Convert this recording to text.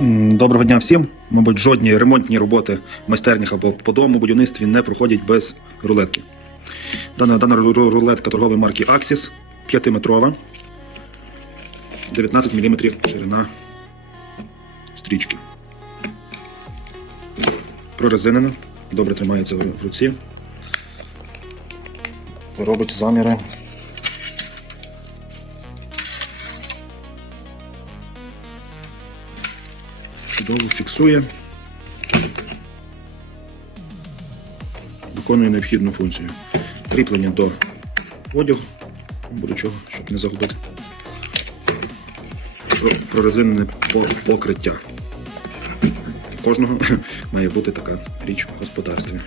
Доброго дня всім. Мабуть, жодні ремонтні роботи в майстернях або по дому будівництві не проходять без рулетки. Дана, дана ру- ру- рулетка торгової марки Axis 5-метрова, 19 мм ширина стрічки. Прорезинена, добре тримається в руці. Робить заміри. Чудово фіксує. Виконує необхідну функцію. Кріплення до одягу, буде чого, щоб не загубити. Про- Прорезинене покриття. Кожного має бути така річ в господарстві.